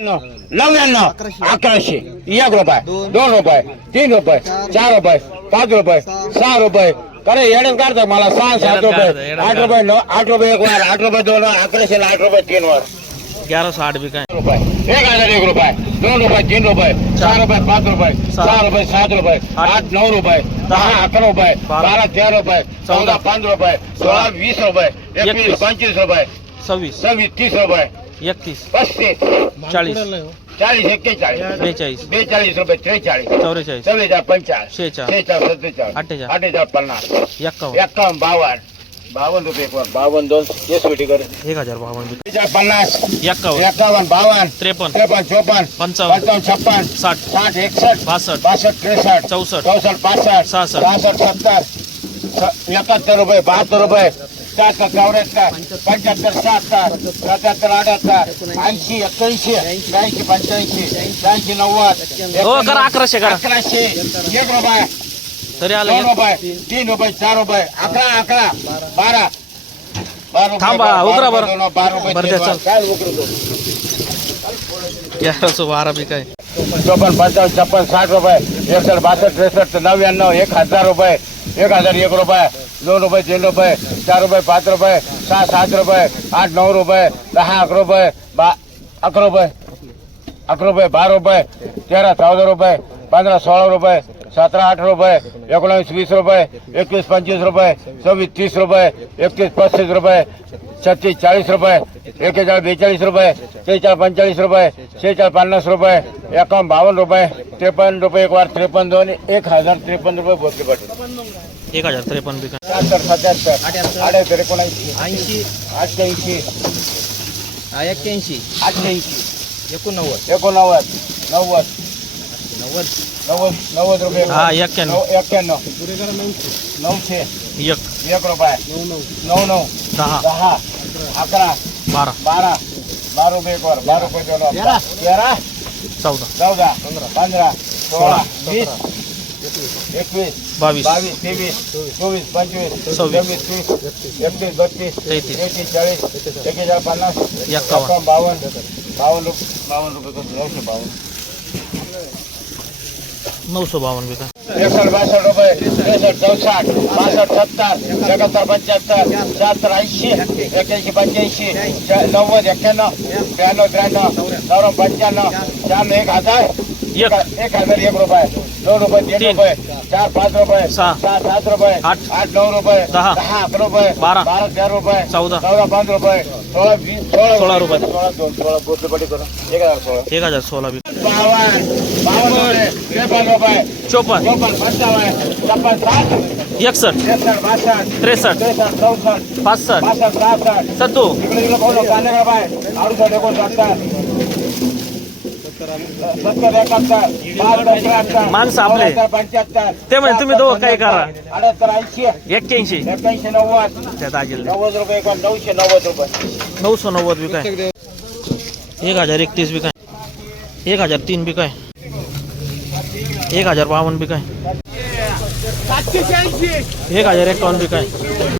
नव्याण्णव अकराशे एक रुपये दोन रुपये तीन रुपये चार रुपये पाच रुपये सहा रुपये करे येणच काढता मला सहा सात रुपये आठ रुपये नऊ आठ रुपये एक वर आठ रुपये दोन वर अकराशे आठ रुपये तीन वर ग्यारह सौ आठ भी का है रुपये एक हज़ार एक रुपये दोन रुपये तीन रुपये चार रुपये पाच रुपये सहा रुपये सात रुपये आठ नऊ रुपये दहा अकरा रुपये बारा तेरा रुपये चौदा पाच रुपये सोळा वीस रुपये एकवीस एकवीस. पंचवीस रुपये सव्वीस सव्वीस तीस रुपये वर बावन्न। दोन ये स्वीटी कर एक हज़ार पन्नास। एक्कावन्न एक्कावन्न बावन्न। त्रेपन्न। त्रेपन्न चोपन्न। पंचावन्न। पंचावन्न छप्पन साठ। साठ बासष्ट। बासष्ट त्रेसष्ट। चौसष्ट। चौसष्ट पासष्ट सहासष्ट. सहासष्ट सत्तर। स- एकाहत्तर रुपये बहात्तर रुपये शहात्तर चौऱ्याहत्तर पंच्याहत्तर शहात्तर सत्याहत्तर अठ्याहत्तर ऐंशी एक्क्याऐंशी ब्याऐंशी पंच्याऐंशी शहाऐंशी नव्वद हो करा अकराशे करा अकराशे एक रुपये तरी आलं दोन एक. रुपये तीन रुपये चार रुपये अकरा अकरा बारा बारा रुपये, थांबा, बारा उकरा रुपये, बरं. दोन, बारा रुपये बरं तीन द्या, रुपये. काय उकरू तू? ग्यारह सौ बारह भी का है चोपन्न पंचावन्न छप्पन साठ रुपये एकसष्ट बासष्ट त्रेसष्ट नव्याण्णव एक हज़ार रुपये एक हज़ार एक रुपये दोन रुपये तीन रुपये चार रुपये पाच रुपये सहा सात रुपये आठ नऊ रुपये दहा अकरा रुपये बा अकरा रुपये अकरा रुपये बारा रुपये तेरा चौदा रुपये पंधरा सोळा रुपये सतरा आठ रुपये एकोणावीस वीस रुपये एकवीस पंचवीस रुपये सव्वीस तीस रुपये एकतीस पस्तीस रुपये छत्तीस चाळीस रुपये एकेचाळीस बेचाळीस रुपये शेहेचाळीस पंचेचाळीस रुपये शेहेचाळीस पन्नास रुपये एकावन्न बावन्न रुपये त्रेपन्न रुपये एक वार त्रेपन्न दोन एक हज़ार त्रेपन्न रुपये बोलते एक हज़ार त्रेपन्न भी का शहात्तर सत्याहत्तर अठ्याहत्तर एकोणऐंशी ऐंशी अठ्ठ्याऐंशी एक्क्याऐंशी अठ्ठ्याऐंशी एकोणनव्वद एकोणनव्वद नव्वद नव्वद नव्वद नव्वद रुपये हा एक्क्याण्णव. नऊ- एक्क्याण्णव नऊशे एक एक रुपये नऊ नऊ दहा दहा अकरा बारा। बारा। बारा रुपये एक वर बारा रुपये दोन वर. तेरा। चौदा चौदा पंधरा सोळा वीस एकवीस। पंचवीस सव्वीस. सव्वीस तीस। एकतीस बत्तीस। तेहतीस. तेहतीस चाळीस एकेचाळीस पन्नास। एक्कावन्न. बावन्न बावन्न रुपये नऊशे नौ सौ बावन भी का बासष्ट रुपये त्रेसष्ट चौसष्ट बासष्ट सत्तर एकाहत्तर पंच्याहत्तर शहात्तर ऐंशी एक्याऐंशी पंच्याऐंशी नव्वद एक्क्याण्णव ब्याण्णव त्र्याण्णव नव्याण्णव पंच्याण्णव शहाण्णव एक हजार. एक. एक हज़ार एक रुपये दोन रुपये तीन. रुपये चार पाच रुपये सहा. सहा सात रुपये आठ. आठ नऊ रुपये दहा. दहा अकरा रुपये बारा. बारा तेरा रुपये चौदा. चौदा पाच रुपये सोळा वीस सोळा सोळा रुपये. सोळा दोन सोळा बोटपटी करून एक हज़ार सोळा एक हज़ार सोळा भी बावन्न बावन्न रुपये त्रेपन्न रुपये चौपन्न चौपन्न पंचावन्न छप्पन साठ त्रेसष्ट पासष्ट सत्तू ते म्हणे, तुम्ही काही करा. एक्क्याऐंशी. एक्क्याऐंशी नव्वद नव्वद रुपये नऊशे नव्वद भी एक हज़ार एकतीस भी काय? एक हज़ार तीन भी काय? एक हज़ार बावन्न भी काय? एक हज़ार एकावन्न भी काय?